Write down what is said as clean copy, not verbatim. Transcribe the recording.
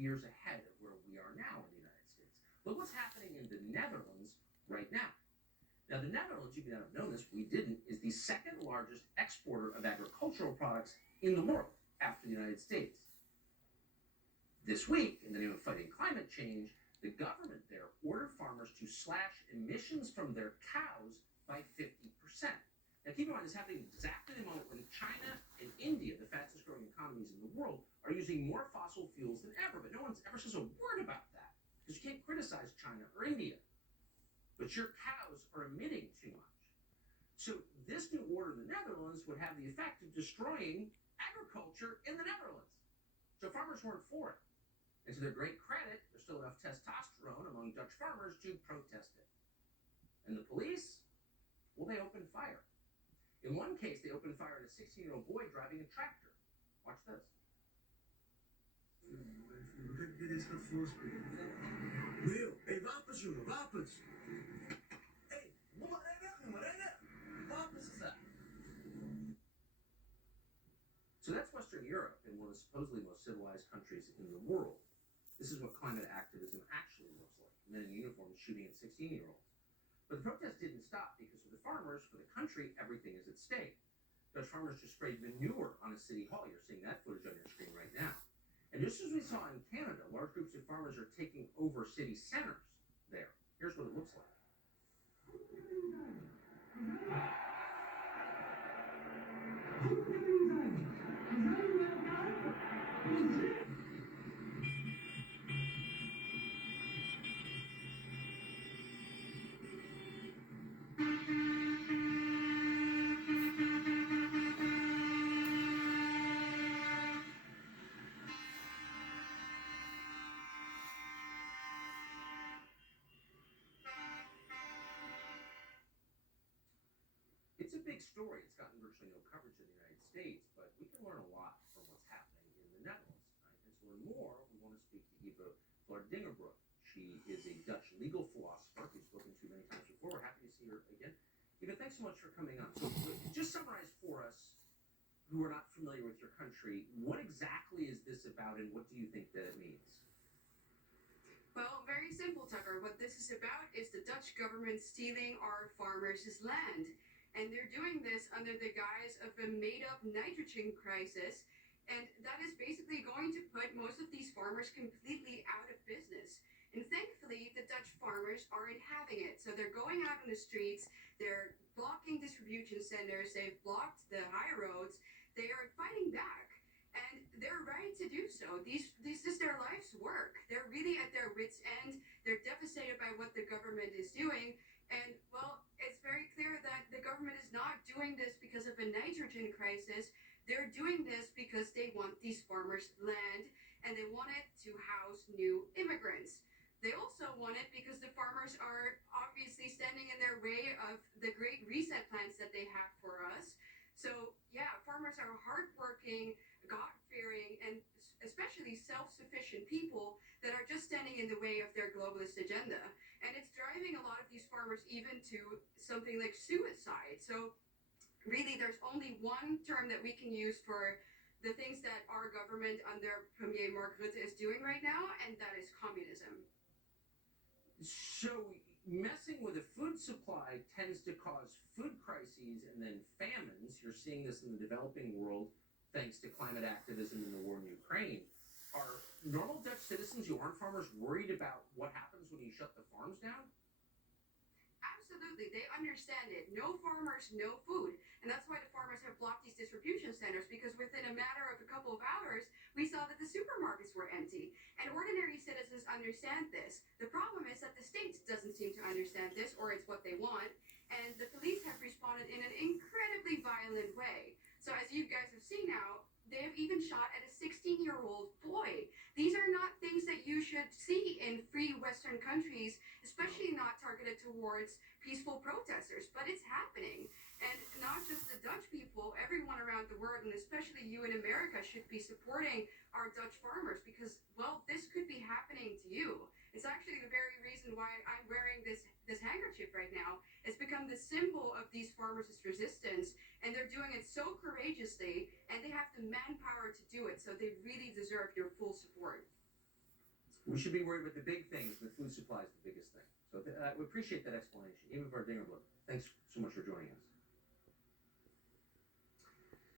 years ahead of where we are now in the United States. Look what's happening in the Netherlands right now. Now, the Netherlands, you may not have known this, we didn't, is the second largest exporter of agricultural products in the world after the United States. This week, in the name of fighting climate change, the government there ordered farmers to slash emissions from their cows by 50%. Now, keep in mind, this is happening exactly the moment when China and India, the fastest growing economies in the world, are using more fossil fuels than ever. But no one ever says a word about that because you can't criticize China or India. But your cows are emitting too much. So this new order in the Netherlands would have the effect of destroying agriculture in the Netherlands. So farmers weren't for it. And to their great credit, there's still enough testosterone among Dutch farmers to protest it. And the police, well, they opened fire. In one case, they opened fire at a 16-year-old boy driving a tractor. Watch this. Dit is dat voorspelen. Leo, hey, wapens jongen, wapens! Hey, moet maar rennen, jongen, rennen! Wapens is dat! So that's Western Europe, in one of the supposedly most civilized countries in the world. This is what climate activism actually looks like. Men in uniforms shooting at 16-year-olds. But the protest didn't stop because for the farmers, for the country, everything is at stake. Dutch farmers just sprayed manure on a city hall. You're seeing that footage on your screen right now. And just as we saw in Canada, large groups of farmers are taking over city centers there. Here's what it looks like. It's a big story. It's gotten virtually no coverage in the United States, but we can learn a lot from what's happening in the Netherlands tonight. And to learn more, we want to speak to Eva Vlaardingerbroek. She is a Dutch legal philosopher we've spoken to many times before. We're happy to see her again. Eva, thanks so much for coming on. So just summarize for us who are not familiar with your country, what exactly is this about and what do you think that it means? Well, very simple, Tucker. What this is about is the Dutch government stealing our farmers' land. And they're doing this under the guise of a made-up nitrogen crisis. And that is basically going to put most of these farmers completely out of business. And thankfully, the Dutch farmers aren't having it. So they're going out in the streets, they're blocking distribution centers, they've blocked the high roads, they are fighting back. And they're right to do so. This is their life's work. They're really at their wits' end. They're devastated by what the government is doing. And, well, it's very clear that the government is not doing this because of a nitrogen crisis. They're doing this because they want these farmers' land and they want it to house new immigrants. They also want it because the farmers are obviously standing in their way of the great reset plans that they have for us. So, yeah, farmers are hardworking, God-fearing, and especially self-sufficient people that are just standing in the way of their globalist agenda. And it's driving a lot of these farmers even to something like suicide. So really, there's only one term that we can use for the things that our government under Premier Mark Rutte is doing right now, and that is communism. So messing with the food supply tends to cause food crises and then famines. You're seeing this in the developing world thanks to climate activism and the war in Ukraine. Are normal Dutch citizens who aren't farmers worried about what happens when you shut the farms down? Absolutely. They understand it. No farmers, no food. And that's why the farmers have blocked these distribution centers, because within a matter of a couple of hours, we saw that the supermarkets were empty. And ordinary citizens understand this. The problem is that the state doesn't seem to understand this, or it's what they want. And the police have responded in an incredibly violent way. So as you guys have seen now, they have even shot at a 16-year-old boy. These are not things that you should see in free Western countries, especially not targeted towards peaceful protesters, but it's happening. And not just the Dutch people, everyone around the world, and especially you in America, should be supporting our Dutch farmers because, well, this could be happening to you. It's actually the very reason why I'm wearing this handkerchief right now. It's become the symbol of these farmers' resistance, and they're doing it so courageously, and they have the manpower to do it, so they really deserve your full support. We should be worried about the big things. The food supply is the biggest thing. So we appreciate that explanation, even for our dinger blood.